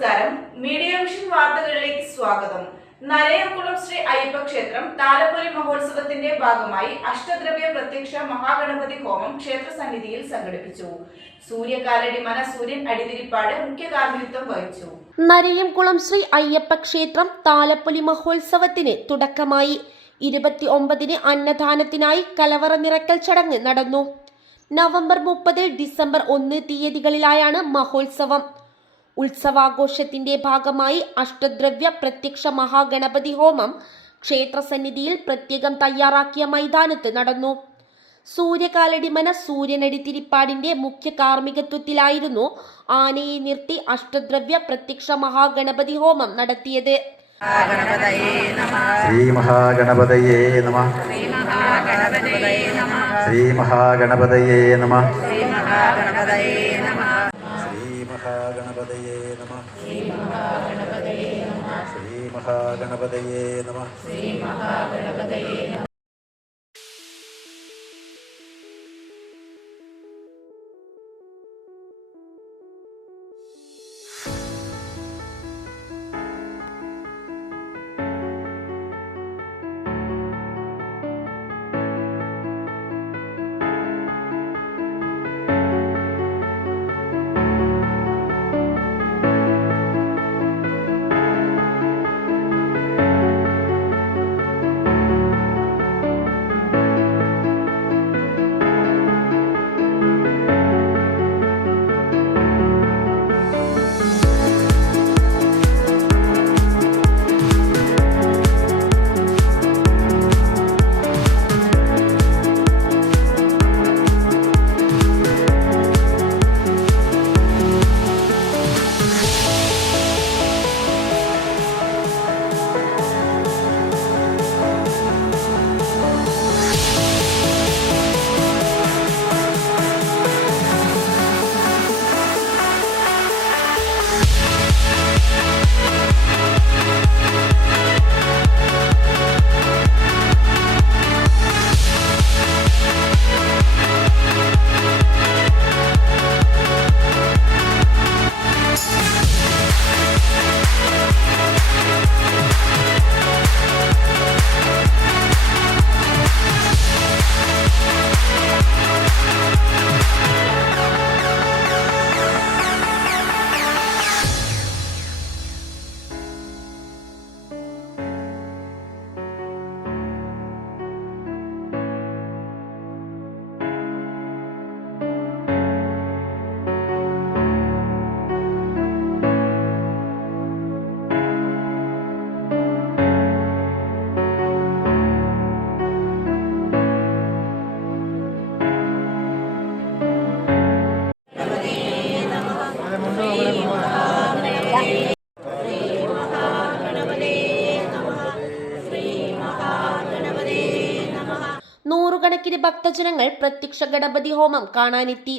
നമസ്കാരം. Media vision വാർത്തകളിലേക്ക് സ്വാഗതം. നരയംകുളം ശ്രീ അയ്യപ്പ ക്ഷേത്രം താലപ്പൊലി മഹോത്സവത്തിന്റെ ഭാഗമായി അഷ്ടദ്രവ്യ പ്രത്യക്ഷ മഹാഗണപതി ഹോമം ക്ഷേത്ര സന്നിധിയിൽ സംഘടിപ്പിച്ചു. സൂര്യകാലടി മന സൂര്യൻ അടിതിരിപ്പാട് മുഖ്യ കാർമ്മികത്വം വഹിച്ചു. നരയംകുളം ശ്രീ അയ്യപ്പ ക്ഷേത്രം താലപ്പൊലി മഹോത്സവത്തിന് തുടക്കമായി. ഇരുപത്തി ഒമ്പതിന് അന്നദാനത്തിനായി കലവറ നിറക്കൽ ചടങ്ങ് നടന്നു. നവംബർ മുപ്പത് ഡിസംബർ ഒന്ന് തീയതികളിലായാണ് മഹോത്സവം. ഉത്സവാഘോഷത്തിന്റെ ഭാഗമായി അഷ്ടദ്രവ്യ പ്രത്യക്ഷ മഹാഗണപതി ഹോമം ക്ഷേത്രസന്നിധിയിൽ പ്രത്യേകം തയ്യാറാക്കിയ മൈതാനത്ത് നടന്നു. സൂര്യകാലടിമന സൂര്യനടി തിരിപ്പാടിന്റെ മുഖ്യ കാർമ്മികത്വത്തിലായിരുന്നു ആനയെ നിർത്തി അഷ്ടദ്രവ്യ പ്രത്യക്ഷ മഹാഗണപതി ഹോമം നടത്തിയത്. ശ്രീ മഹാഗണപതയേ നമ. ശ്രീ മഹാഗണപതയേ നമ. ശ്രീ മഹാഗണപതയേ നമ ശ്രീ മഹാഗണപതയേ നമ നൂറുകണക്കിന് ഭക്തജനങ്ങൾ പ്രത്യക്ഷ ഗണപതി ഹോമം കാണാനെത്തി.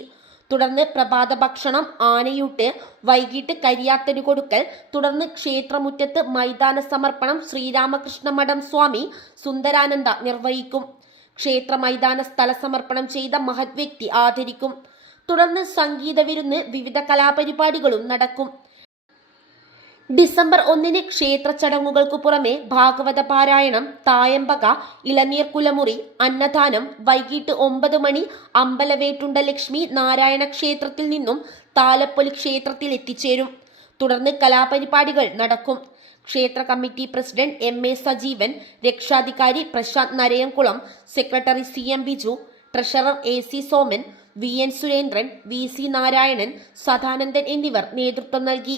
തുടർന്ന് പ്രഭാത ഭക്ഷണം ആനയൂട്ട് വൈകിട്ട് കരിയാത്തരു കൊടുക്കൽ തുടർന്ന് ക്ഷേത്രമുറ്റത്ത് മൈതാന സമർപ്പണം ശ്രീരാമകൃഷ്ണ മഠം സ്വാമി സുന്ദരാനന്ദ നിർവഹിക്കും. ക്ഷേത്ര മൈതാന സ്ഥല സമർപ്പണം ചെയ്ത മഹത് വ്യക്തി ആദരിക്കും. തുടർന്ന് സംഗീത വിരുന്ന് വിവിധ കലാപരിപാടികളും നടക്കും. ഡിസംബർ ഒന്നിന് ക്ഷേത്ര ചടങ്ങുകൾക്കു പുറമെ ഭാഗവത പാരായണം തായമ്പക ഇളനീർ കുലമുറി അന്നദാനം വൈകിട്ട് ഒമ്പത് മണി അമ്പലവേട്ടുണ്ട ലക്ഷ്മി നാരായണ ക്ഷേത്രത്തിൽ നിന്നും താലപ്പൊലി ക്ഷേത്രത്തിൽ എത്തിച്ചേരും. തുടർന്ന് കലാപരിപാടികൾ നടക്കും. ക്ഷേത്ര committee president M A Sajeevan രക്ഷാധികാരി Prashanth Narayamkulam secretary C M Biju treasurer A C Soman V N Surendran V C Narayanan Sadanandan എന്നിവർ നേതൃത്വം നൽകി.